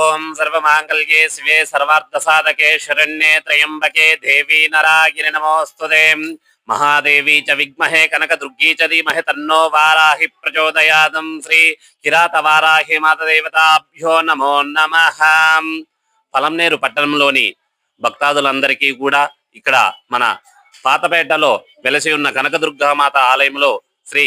ఓం సర్వమాంగళ్యే శివే సర్వార్థసాధకే శరణ్యే త్రయంబకే దేవీ నరాగిరి నమోస్తుదే మహాదేవీ చ విగ్మహే కనక దుర్గీ చ ధీమహే తన్నో వారాహి ప్రచోదయాదం శ్రీ కిరాత వారాహి మాతదేవతాభ్యో నమో నమ పలంనేరు పట్టణంలోని భక్తాదులందరికీ కూడా ఇక్కడ మన పాతపేటలో వెలసి ఉన్న కనకదుర్గామాత ఆలయంలో శ్రీ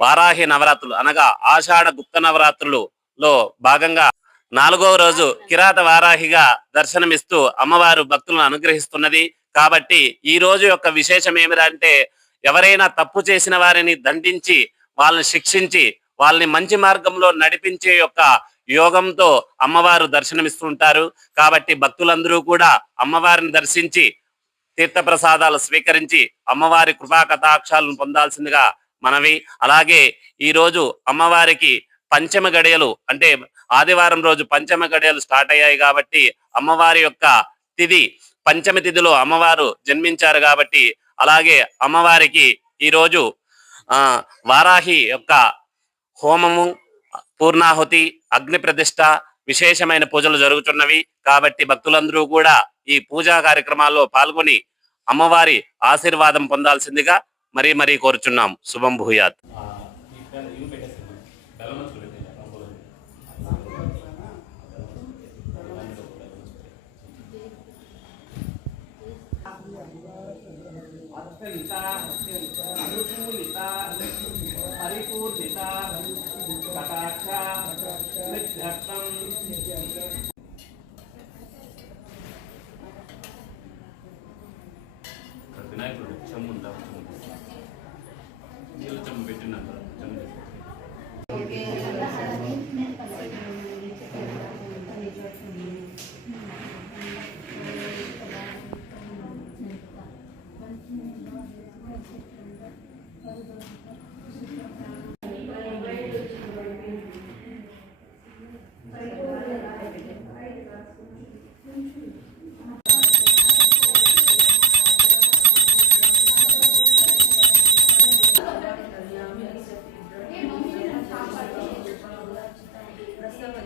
వారాహి నవరాత్రులు అనగా ఆషాఢ గుప్త నవరాత్రులు లో భాగంగా నాలుగవ రోజు కిరాత వారాహిగా దర్శనమిస్తూ అమ్మవారు భక్తులను అనుగ్రహిస్తున్నది. కాబట్టి ఈ రోజు యొక్క విశేషం ఏమిటంటే ఎవరైనా తప్పు చేసిన వారిని దండించి వాళ్ళని శిక్షించి వాళ్ళని మంచి మార్గంలో నడిపించే యొక్క యోగంతో అమ్మవారు దర్శనమిస్తుంటారు. కాబట్టి భక్తులందరూ కూడా అమ్మవారిని దర్శించి తీర్థప్రసాదాలు స్వీకరించి అమ్మవారి కృపా కటాక్షాలను పొందాల్సిందిగా మనవి. అలాగే ఈ రోజు అమ్మవారికి పంచమ గడియలు అంటే ఆదివారం రోజు పంచమ గడియలు స్టార్ట్ అయ్యాయి కాబట్టి అమ్మవారి యొక్క తిథి పంచమి తిథిలో అమ్మవారు జన్మించారు కాబట్టి అలాగే అమ్మవారికి ఈ రోజు ఆ వారాహి యొక్క హోమము పూర్ణాహుతి అగ్ని ప్రతిష్ట విశేషమైన పూజలు జరుగుతున్నవి కాబట్టి భక్తులందరూ కూడా ఈ పూజా కార్యక్రమాల్లో పాల్గొని అమ్మవారి ఆశీర్వాదం పొందాల్సిందిగా మరీ మరీ కోరుచున్నాం. శుభం భూయాత్. అత్యంత అనుకూలిత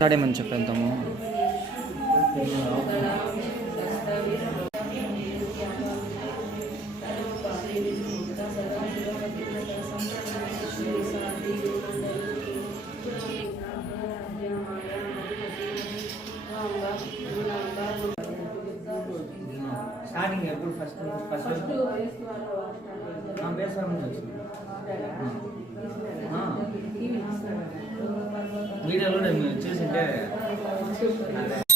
మాట్లాడేమని చెప్పేద్దాము స్టార్టింగ్ ఎప్పుడు ఫస్ట్ ఫస్ట్ అదే. ఓం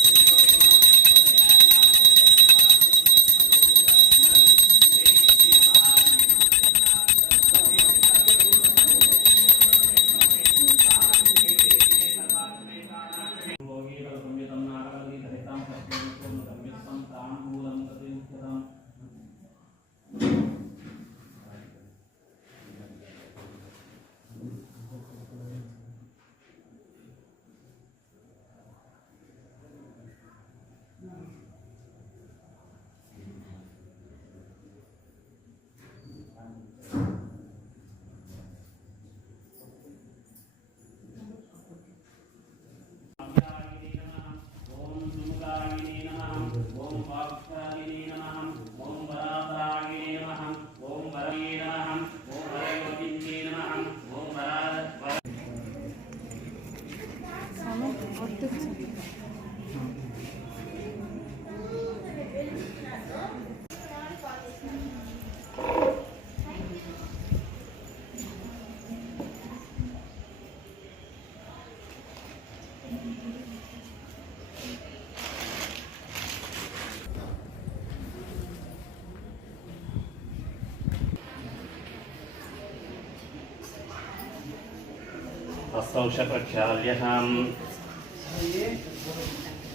हस्तौष प्रक्षाल्यहम्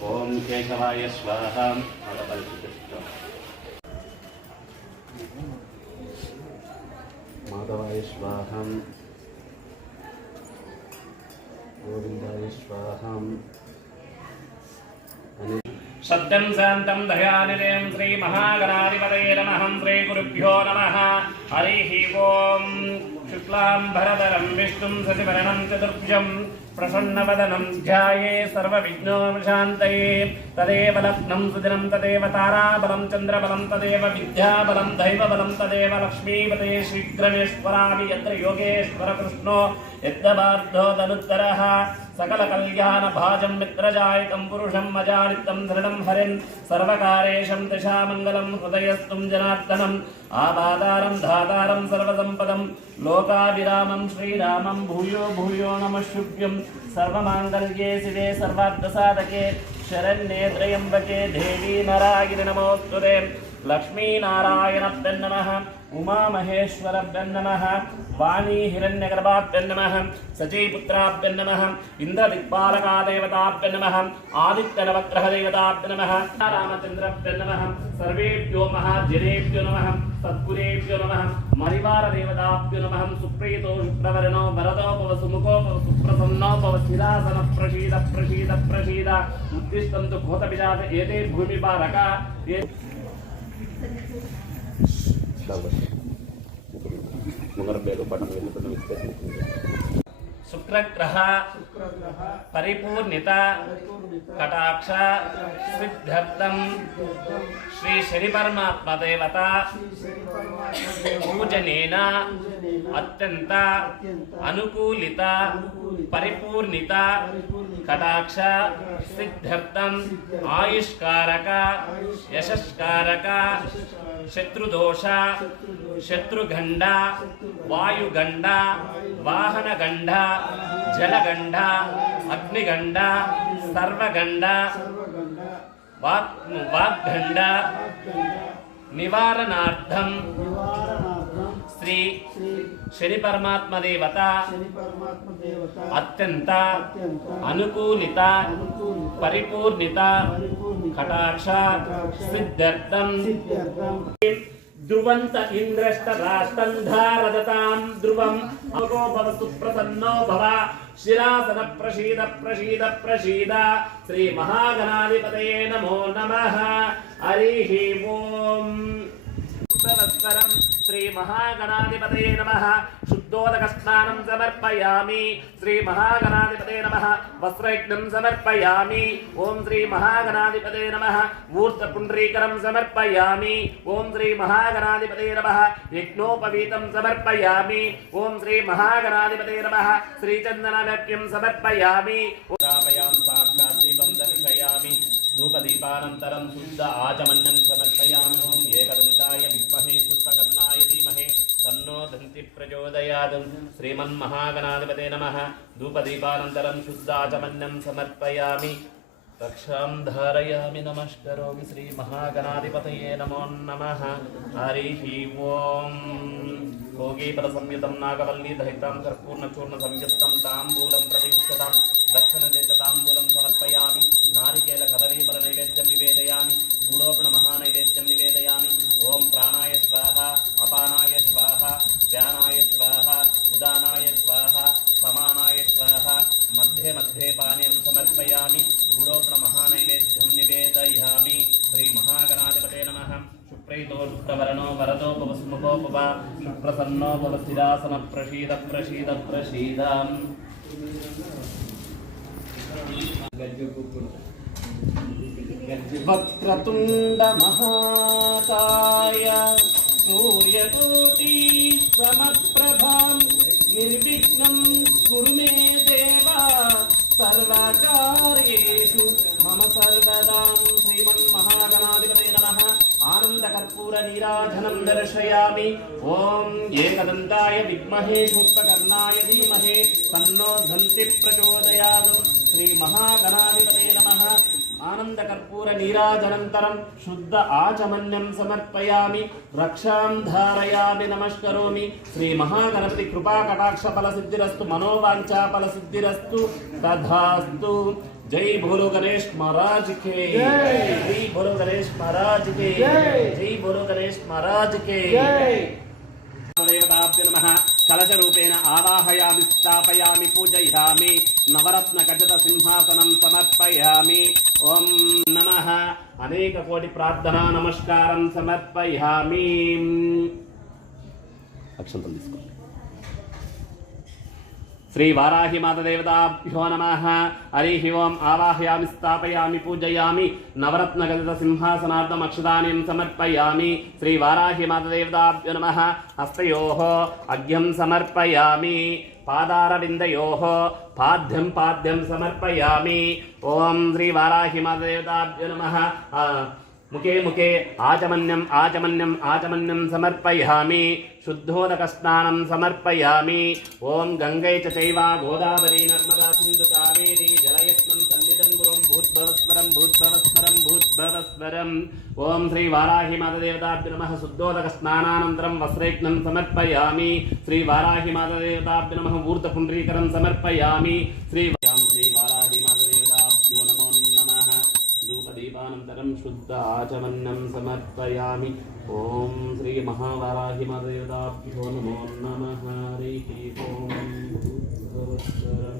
ॐ केशवाय स्वाहा माधवाय स्वाहम् गोविन्दाय स्वाहम् सत्यं शान्तं दयानिलयं श्रीमहागणाधिपतये नमः श्रीगुरुभ्यो नमः हरिः ॐ शुक्लां भरधरं विष्णुं सतिभरणं चतुर्भुजं प्रसन्नवदनं ध्याये सर्वविघ्नोपशान्तये तदेव लग्नं सुदिनं तदेव ताराबलं चन्द्रबलं तदेव विद्याबलं दैवबलं तदेव लक्ष्मीपते शीघ्रमेश्वरामि यत्र योगेश्वर कृष्णो यद्यबाद्धो तनुत्तरः सकलकल्याणभाजं मित्रजायकं पुरुषं मजानितं दृढं हरिन् सर्वकारेशं दिशामङ्गलं हृदयस्तुं जनार्दनम् आपादारं धातारं सर्वसम्पदं लोकाभिरामं श्रीरामं भूयो भूयो नमः शुभ्यं सर्वमाङ्गल्ये शिवे सर्वार्थसाधके शरण्ये त्र्यम्बके देवी नरागिरि नमोऽस्तुते लक्ष्मीनारायणभ्यं नमः उमामहेश्वरभ्यं नमः वाणी हिरण्यगर्भाभ्यं नमः सचीपुत्राभ्यं नमः इन्द्रदिक्पालकादेवताभ्यं नमः आदित्यनवग्रहदेवताभ्यं नमः रामचन्द्रभ्यं नमः सर्वेभ्यो महाजनेभ्यो नमः सद्गुरेभ्यो नमः मरिवारदेवताभ्यो नमः सुप्रीतो शुक्रवर्णो वरदो भव सुमुखो भव सुप्रसन्नो भव शिलासन प्रसीद प्रसीद प्रसीद उत्तिष्ठन्तु भूतपिशाच एते भूमिपालका ये శుక్రగ్రహ పరిపూర్ణిత కటాక్ష సిద్ధ్యర్థం శ్రీ శని పరమాత్మదేవత పూజనేన అత్యంత అనుకూలిత పరిపూర్ణిత కటాక్ష సిద్ధ్యర్థం ఆయుష్కారక యశస్కారక శత్రుదోష శత్రుగండ వాయుగండ వాహనగండ జలగండ అగ్నిగండ సర్వగండ వాక్ వాగ్గండ నివారణార్థం శ్రీ శని పరమాత్మ దేవత అత్యంత అనుకూలిత పరిపూర్ణిత కటాక్ష సిద్ధ్యర్థం ధ్రువంత ఇంద్రష్ట రాష్ట్రం ధారదతాం ధ్రువం అగో భవ సుప్రసన్నో భవ శిరాసన ప్రసీద ప్రసీద ప్రసీద శ్రీ మహాగణాధిపతయే నమో నమః హరి ఓం. సంవత్సరం శ్రీ మహాగణాధిపతయే నమ. శుద్ధోదక స్నానం సమర్పయామి. శ్రీ మహాగణాధిపతే నమ. వస్త్రయజ్ఞం సమర్పయామి. ఓం శ్రీ మహాగణాధిపతే నమ. మూర్తపుండ్రీకరం సమర్పయామి. ఓం శ్రీ మహాగణాధిపతే నమ. యజ్ఞోపవీతం సమర్పయామి. ఓం శ్రీ మహాగణాధిపతే నమ. శ్రీచందనవ్యం సమర్పయామి. దర్శయామి. ధూపదీపానంతరం శుద్ధ ఆచమన్యం సమర్పయామి ఓం ఏకదంతాయ విద్మహే శుద్ధకర్ణాయ ధీమహే తన్నో దంతి ప్రచోదయాద్ శ్రీమన్మహాగణాధిపతే నమ. ధూపదీపానంతరం శుద్ధాచమన్యం సమర్పయామి. రక్షాం ధారయామి. నమస్కరోమి శ్రీ మహాగణాధిపతయే నమో నమ. హరి ఓం. భోగీపద సంయుతం నాగవల్లి దహితాం కర్పూర్ణచూర్ణ సంయుక్తం తాంబూలం ప్రతిష్ఠతాం. దక్షిణ చేత తాంబూలం సమర్పయామి. నారికేల కదలీపల నైవేద్యం నివేదయామి. గూఢోపణ మహానైవేద్యం నివేదయామి. ఓం ప్రాణాయ స్వాహ. అపానాయ స్వాహ. వ్యానాయ స్వాహ ఉదానాయ స్వాహ సమానాయ స్వాహ మధ్య మధ్య పానీయం సమర్పయామి గూడోపణ మహానైవేద్యం నివేదయామి శ్రీ మహాగణాధిపతే నమ శుక్రైతో శుక్రవరణో వరదో భవ సుముఖో భవ శుక్రసన్నో భవ సూర్యకోటి సమప్రభాం నిర్విఘ్నం కురు మే సర్వకార్యేషు మమ సర్వదాం శ్రీమన్ శ్రీమన్మహాగణాధిపతే నమ. ఆనందకర్పూర నీరాజనం దర్శయామి. ఓం ఏకదంతాయ విద్మహే శూత్పకర్ణాయ ధీమహే. తన్నో ధంతి ప్రచోదయాదు శ్రీ మహాగణాధిపతే నమ. ఆనందకర్పూర నీరాజనంతరం శుద్ధ ఆచమన్యం సమర్పయామి రక్షాం ధారయామి నమస్కరోమి శ్రీ మహాగణపతి కృపా కటాక్ష ఫల సిద్ధిరస్తు మనోవాంఛా ఫల సిద్ధిరస్తు తథాస్తు జై భోలో గణేష్ మహారాజ్ కే జై భోలో గణేష్ కలశరూపేణ ఆవాహయామి స్థాపయామి పూజయామి నవరత్న ఖచ్చిత సింహాసనం సమర్పయామి. ఓం నమ. అనేక కోటి ప్రార్థనా నమస్కారం సమర్పయామి. అక్షంతం తీసుకోండి. శ్రీ వారాహి మాతదేవతాభ్యో నమ హరి ఓం ఆవాహయామి స్థాపయామి పూజయామి నవరత్న గదిత సింహాసనార్థం అక్షదానిం సమర్పయామి శ్రీ వారాహి మాతదేవతాభ్యో నమ హస్తయో అగ్యం సమర్పయామి పాదారవిందయో పాద్యం పాద్యం సమర్పయామి ఓం శ్రీ వారాహి మాతదేవతాభ్యో నమ ముఖే ముఖే ఆచమన్యం ఆచమన్యం ఆచమన్యం సమర్పయామి. శుద్ధోదకస్నానం సమర్పయామి. ఓం గంగై చైవ గోదావరి నర్మదా సింధు కావేరి జలయత్నం సన్నిధం గురం భూద్భవస్వరం భూద్భవస్వరం భూద్భవస్వరం. ఓం శ్రీ వారాహి మాతదేవతాభ్య నమ శుద్ధోదక స్నానానంతరం వస్త్రైక్నం సమర్పయామి. శ్రీ వారాహి మాతదేవతాభ్య నమ ఊర్ధపుండ్రీకరం సమర్పయామి. శ్రీ ధూపదీపానంతరం శుద్ధ ఆచమన్నం సమర్పయామి ఓం శ్రీ మహావారాహి మదేవతాభ్యో నమో నమ హరి ఓం భూర్భువస్సువరం.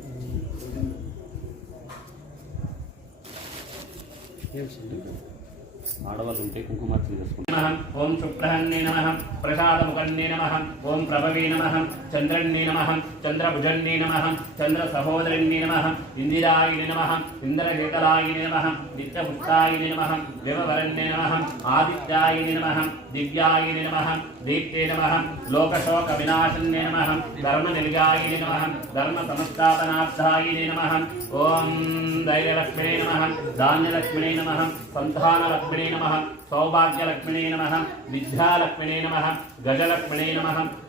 ఆడవాళ్ళు ఉంటే కుంకుమార్చన చేసుకుంటాం. ఓం శుక్రహన్నే నమ. ప్రసాదముఖన్నే నమ. ఓం ప్రభవే నమ. చంద్రన్నే నమ. చంద్రభుజన్నే నమ. చంద్ర సహోదరన్నే నమ. ఇందిరాయిని నమ. ఇంద్రశేఖరాయిని నమ. నిత్యపుష్టాయిని నమ. దేవవరన్నే నమ. ఆదిత్యాయిని నమ. దివ్యాయిని నమ దీప్తే నమ లోకశోక వినాశన్నే నమ ధర్మ నిర్గాయిని నమ ధర్మ సంస్థాపనార్థాయిని నమ ఓం ధైర్యలక్ష్మిణే నమ ధాన్యలక్ష్మిణే నమ సంతానలక్ష్మిణే నమ సౌభాగ్యలక్ష్మిణే నమ విద్యాలక్ష్మిణే నమ గజలక్ష్మిణే నమ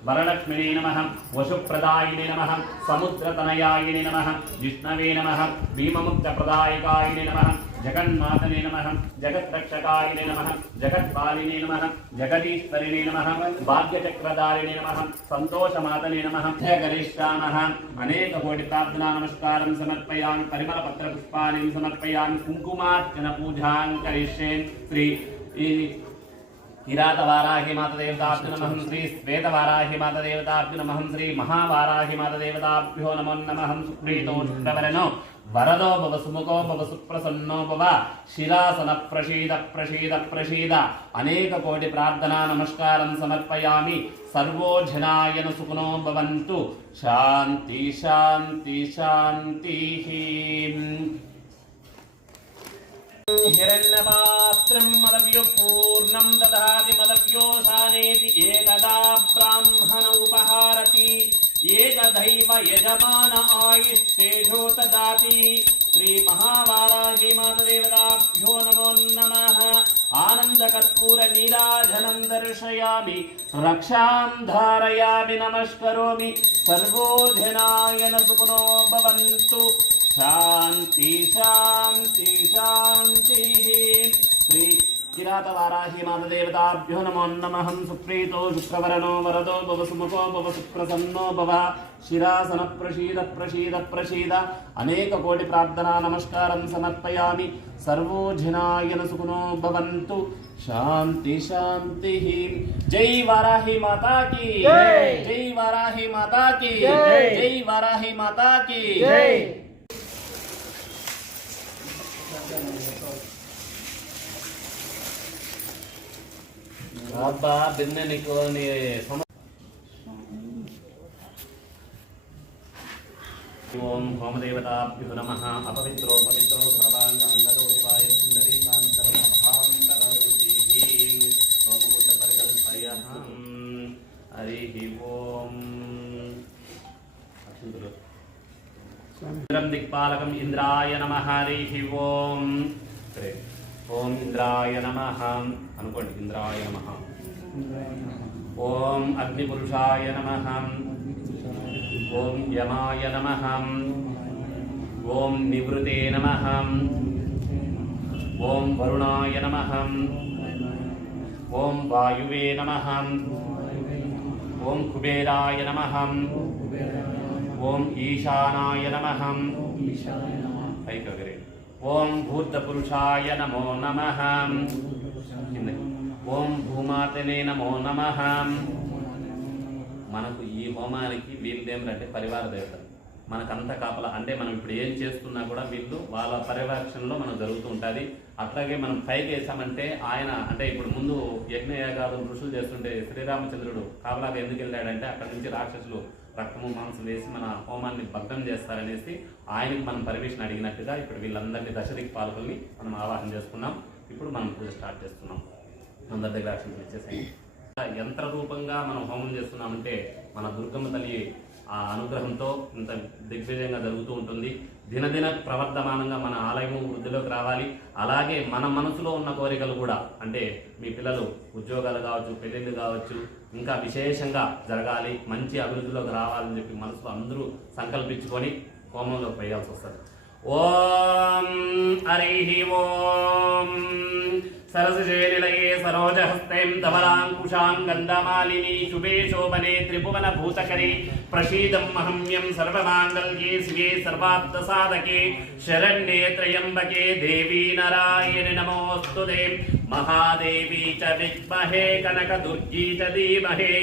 వరలక్ష్మిణే నమ వసుప్రదాయిని నమ సముద్రతనయాయిని నమ విష్ణవే నమ భీమముక్తప్రదాయకాయిని నమ జగన్మాతనే నమ జగద్రక్షకాయినే నమ జగత్పాలినే నమ జగదీశ్వరినే నమ భాగ్యచక్రధారిణే నమ సంతోషమాతనే నమ గరిష్టామ అనేక కోటి ప్రార్థనా నమస్కారం సమర్పయామి పరిమళ పత్ర పుష్పాన్ని సమర్పయామి కుంకుమార్చన పూజాం కరిష్యే శ్రీ ఈ కిరాతవారాహి మాతదేవతాభ్యునమహం శ్రీ శ్వేతవారాహి మాతదేవతాభ్యునమహం శ్రీ వరదో భవ సుముఖో భవ సుప్రసన్నో భవ శిలాసన ప్రసీద ప్రసీద ప్రసీద అనేక కోటి ప్రార్థనా నమస్కారం సమర్పయామి. సర్వో జనాయన సుఖనో భవంతు. శాంతి శాంతి శాంతి హిరణ్యపాత్రం మదవ్యో పూర్ణం దదాతి మదవ్యోసానేతి ఏకదా బ్రాహ్మణ. यजमान आयुस्तेजो ददाति श्रीमहावाराहीमातदेवताभ्यो नमो नमः आनन्दकर्पूरनीराजनं दर्शयामि रक्षां धारयामि नमस्करोमि सर्वोधिनायन सुखनो भवन्तु शान्ति शान्ति शान्तिः श्री కిరాతవారాహి మాతదేవతాభ్యో నమో నమః సుప్రీతో శుక్రవరణో వరదో భవ సుముఖో భవ సుప్రసన్నో భవ శిరాసన ప్రసీద ప్రసీద ప్రసీద అనేక కోటి ప్రార్థనా నమస్కారం సమర్పయామి సర్వో జనాయన సుఖనో భవంతు శాంతి శాంతి జై వారాహి మాతా కీ జై వారాహి మాతా కీ జై వారాహి మాతా కీ అబ్బా బిన్నె నీకు నీ ఓం హోమదేవతాభ్యో నమ అపవిత్రో పవిత్రో సర్వాంగ అంగదో శివాయ సుందరీ ఓమగుడ్డ పరికల్పయ హరి ఓం. ఇంద్రం దిక్పాలకం ఇంద్రాయ నమ హరి ఓం. ఓం ఇంద్రాయ నమ అనుకోండి ఇంద్రాయ నమ ఓం అగ్నిపురుషాయ నమ ఓం యమాయ నమ ఓం నివృతే నమ ఓం వరుణాయ నమ ఓం వాయువే నమ ఓం కుబేరాయ నమ ఓం ఈశానాయ నమ పైకి వగరే ఓం భూతపురుషాయ నమో నమ. ఓం భూమాతనే నమో నమ. మనకు ఈ హోమానికి వీళ్ళు ఏమిటంటే పరివార దేవతలు మనకంత కాపల అంటే మనం ఇప్పుడు ఏం చేస్తున్నా కూడా వీళ్ళు వాళ్ళ పర్యవేక్షణలో మనం జరుగుతూ ఉంటుంది. అట్లాగే మనం పైకి వేసామంటే ఆయన అంటే ఇప్పుడు ముందు యజ్ఞయాగాలు ఋషులు చేస్తుంటే శ్రీరామచంద్రుడు కాపలాగా ఎందుకు వెళ్ళాడంటే అక్కడ నుంచి రాక్షసులు రక్తము మాంసం వేసి మన హోమాన్ని భగ్నం చేస్తారనేసి ఆయనకి మనం పర్మిషన్ అడిగినట్టుగా ఇప్పుడు వీళ్ళందరినీ దశదిక్ పాలకుల్ని మనం ఆవాహన చేసుకున్నాం. ఇప్పుడు మనం పూజ స్టార్ట్ చేస్తున్నాం. అందరి దగ్గర అక్షంతలు ఇచ్చేసాయి. యంత్ర రూపంగా మనం హోమం చేస్తున్నామంటే మన దుర్గమ్మ తల్లి ఆ అనుగ్రహంతో ఇంత దిగ్విజయంగా జరుగుతూ ఉంటుంది. దినదిన ప్రవర్ధమానంగా మన ఆలయం వృద్ధిలోకి రావాలి. అలాగే మన మనసులో ఉన్న కోరికలు కూడా అంటే మీ పిల్లలు ఉద్యోగాలు కావచ్చు పెళ్ళిళ్ళు కావచ్చు ఇంకా విశేషంగా జరగాలి మంచి అభివృద్ధిలోకి రావాలని చెప్పి మనసులో అందరూ సంకల్పించుకొని హోమంలోకి వేయాల్సి వస్తుంది. ఓం హరి ఓం సరసశేలిలయే సరోజహస్తైం ధవలాంకుశాం గంధమాలిని శుభే శోభనే త్రిభువన భూతకరే ప్రసీదం మహమ్యం సర్వమాంగళ్యే శివే సర్వార్థసాధకే శరణ్యే త్రయంబకే దేవీ నారాయణి నమోస్తుతే మహాదేవీ చ విద్మహే కనకదుర్గీ చ ధీమహే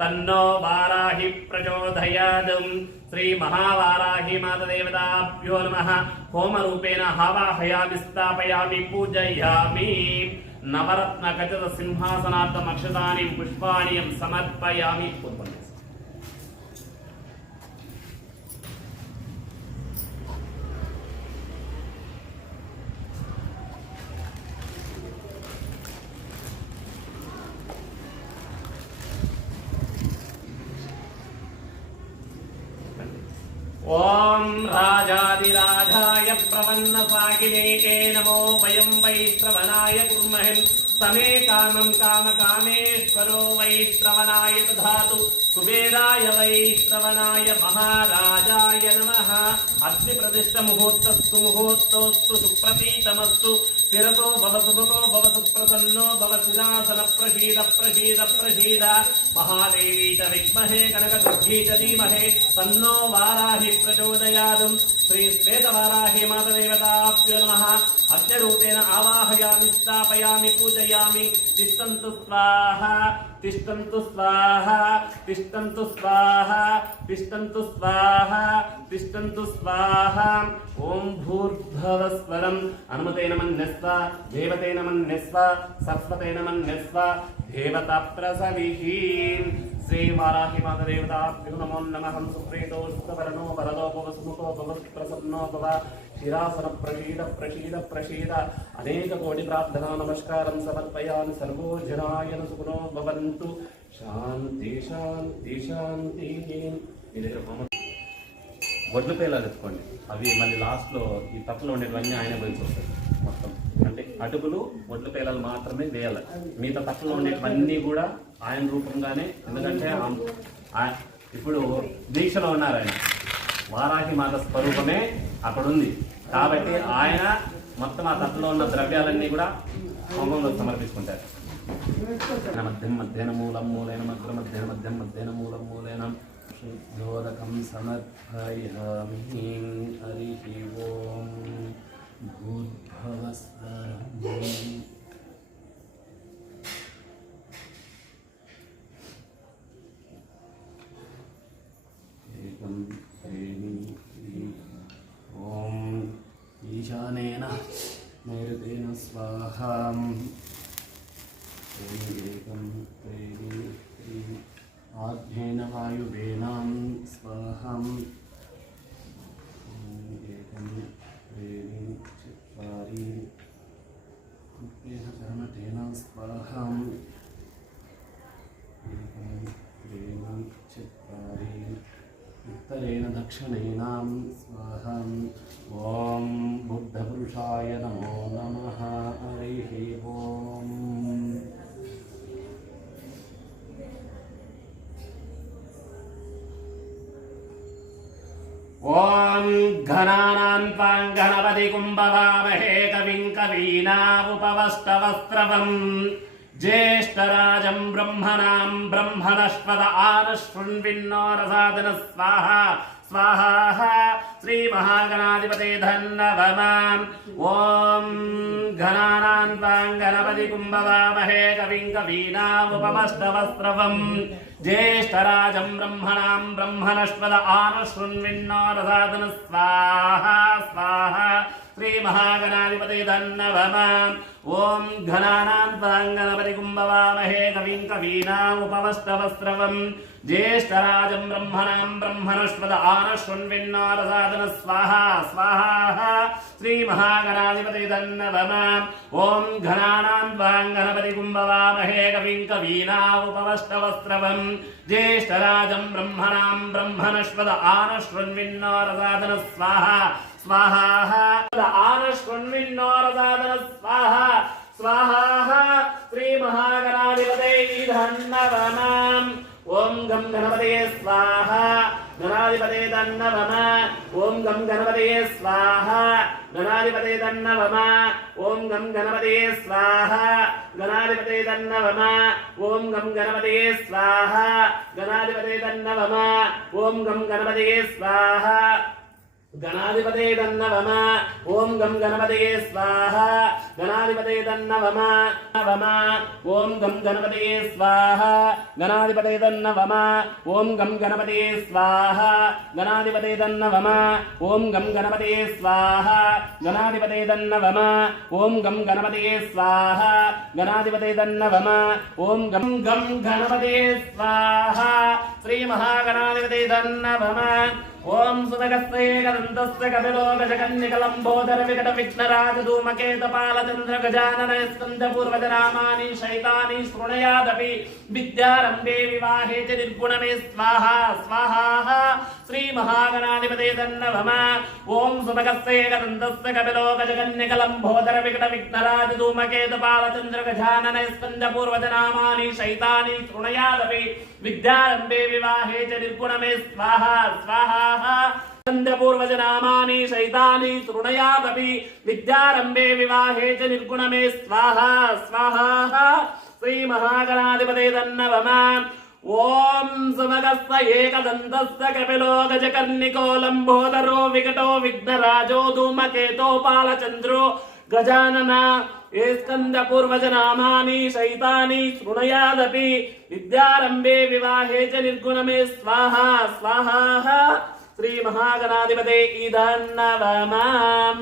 తన్నో వారాహి ప్రచోదయాదం శ్రీ మహావారాహి మాతదేవతాభ్యో నమ హోమరూపేణ హవాహయామి స్థాపయామి పూజయామి నవరత్న ఖచ్చిత సింహాసనార్థం అక్షతాని పుష్పాణియం సమర్పయామి పూర్వం ఓం శ్రవణాయ ప్రవన్న సాగినే నమో వయం వైశ్రవణాయ కుర్మహే. సమే కామం కామ కామకామేశ్వరో వైశ్రవణాయ దాతు కుబేరాయ వైశ్రవణాయ మహారాజాయ నమ అగ్ని ప్రతిష్ట ముహూర్తస్సు ముహూర్తోస్సు సుప్రతీతమస్సు స్థిరతో భవ సుభగో భవ సుప్రసన్నో భవ శిరాసన ప్రసీద ప్రసీద ప్రసీద మహాదేవీ చ విద్మహే కనకదుర్గీ చ ధీమహే తన్నో వారాహి ప్రచోదయాదు శ్రీ శ్వేతవారాహి మాతదేవతాభ్యో నమః అద్యరూపేణ ఆవాహయామి స్థాపయామి పూజయామి తిష్టంతు స్వాహ తిష్టంతు స్వాహ తిష్టంతు స్వాహ తిష్టంతు స్వాహ తిష్టంతు స్వాహ. ఓం భూర్భవ స్వరం. హనుమతే నమన్యస్వ దేవతే నమన్యస్వ సరస్వతే నమన్యస్వ దేవత ప్రసవిహి శ్రీ వారాహి మాత దేవతాభ్యో నమో నమః. సుప్రీతో సుఖవరణో వరదో భవ సుముఖో భవ ప్రసన్నో భవ. శిరాసన ప్రసీద ప్రసీద ప్రసీద అనేక కోటి ప్రార్థనా నమస్కారం సమర్పయామి. సర్వో జనాయన సుఖనో భవంతు. శాంతి శాంతి శాంతి మీ దగ్గర హోమ వడ్లు పేలాలు ఎత్తుకోండి అవి మళ్ళీ లాస్ట్లో ఈ తప్పులో ఉండేటివన్నీ ఆయన పోయి వస్తాయి మొత్తం. అంటే అటుకులు వడ్లు పేలాలు మాత్రమే వేయాలి. మిగతా తప్పులో ఉండేవన్నీ కూడా ఆయన రూపంగానే. ఎందుకంటే ఇప్పుడు దీక్షలో ఉన్నారు ఆయన. వారాహి మాత స్వరూపమే అక్కడ ఉంది. కాబట్టి ఆయన మొత్తం ఆ తప్పులో ఉన్న ద్రవ్యాలన్నీ కూడా హోమంలో సమర్పించుకుంటారు. మధ్యం మధ్యన మూలం మూలైన మధ్య మధ్యన మధ్యం మధ్యన మూలం మూలైన శుద్ధోదకం సమర్పయామి హరి ఓం భూద్భవస్వరం ఏకం ॐ घनानां त्वां घनपति कुम्भवामहे कविं कवीनावुपवस्तवस्त्रवम् ज्येष्ठराजं ब्रह्मणां ब्रह्मणश्वद आनशृण्विन्नो रसादनः स्वाहा స్వాహ శ్రీ మహాగణాధిపతే ధన్నవమాం. ఓం ఘనానాం తాం గణపతి కుంభవామహే కవిం కవీనాముపమస్తవస్త్రవం. జ్యేష్ఠరాజం బ్రహ్మణాం బ్రహ్మణస్పద ఆనశృణ్విన్నోరసాదన స్వాహ స్వాహ. श्रीमहागणाधिपते धन्नवमाम् ॐ घनानां त्वां गणपति कुम्भवामहे कविं कवीनामुपमस्तवस्त्रवम् ज्येष्ठराजं ब्रह्मणां ब्रह्मणस्पद आनशृण्विन्नारसादन स्वाहा स्वाहा श्रीमहागणाधिपते धन्नवमाम् ॐ घनानां त्वां गणपति कुम्भवामहे कविं कवीनामुपमस्तवस्त्रवम् ज्येष्ठराजं ब्रह्मणां ब्रह्मणस्पद आनशृण्विन्नारसादन स्वाहा స్వాహ. ఆనష్కున్విన్నోరసాదన స్వాహ. స్వాహ శ్రీ మహాగణాధిపతే ధన్నవనాం ఓం గం గణపతయే స్వాహ. గణాధిపతే తన్నవమ ఓం గం గణపతయే స్వాహ. గణాధిపతే తన్నవమ ఓం గం గణపతయే స్వాహ. గణాధిపతే తన్నవమ ఓం గం గణపతయే స్వాహ. గణాధిపతే తన్నవమ ఓం గం గణపతయే స్వాహ. గణాధిపతే తన్నవమ ఓం గం గణపతయే స్వాహ. గణాధిపతే తన్నవమ వమ ఓం గం గణపతయే స్వాహ. గణాధిపతే తన్నవమ ఓం గం గణపతయే స్వాహ. గణాధిపతే తన్నవమ ఓం గం గణపతయే స్వాహ. గణాధిపతే తన్నవమ ఓం గం గణపతయే స్వాహ. గణాధిపతే తన్నవమ ఓం గం గం గణపతయే స్వాహ. శ్రీ మహాగణాధిపతే తన్నవమ ఓం సుదగస్తేకదంతస్య కపిలో గజకన్యకలంబోదర వికట విఘ్నరాజ ధూమకేత పాలచంద్ర గజానన స్కంద పూర్వజనామాని శైతాని శృణయాదపి విద్యారంభే వివాహే చ నిర్గుణమే స్వాహ స్వాహ శ్రీ మహాగణాధిపతే తన్నవమ ఓం సుదగస్తేకదంతస్య కపిలో గజకన్యకలంబోదర వికట విఘ్నరాజ ధూమకేత పాలచంద్ర గజానన స్కంద పూర్వజనామాని శైతాని శృణయాదపి విద్యారంభే వివాహే చ నిర్గుణమే స్వాహ స్వాహా. పూర్వజనామాని శైతాని తృణయాదపి విద్యారంభే వివాహే చ నిర్గుణమే స్వాహ స్వాహా. శ్రీ మహాగణాధిపతే తన్నవమ. ఓం సుమగస్త ఏకదంతస్త కపిలో గజకర్ణికో లంబోదరో వికటో విఘ్నరాజో ధూమకేతో పాలచంద్రో గజానన ఏ స్కంద పూర్వజనామాని శైతాని శృణయాదపి విద్యారంభే వివాహే చ నిర్గుణమే స్వాహా స్వాహా. శ్రీ మహాగణాధిపతే ఇదన్నవమాం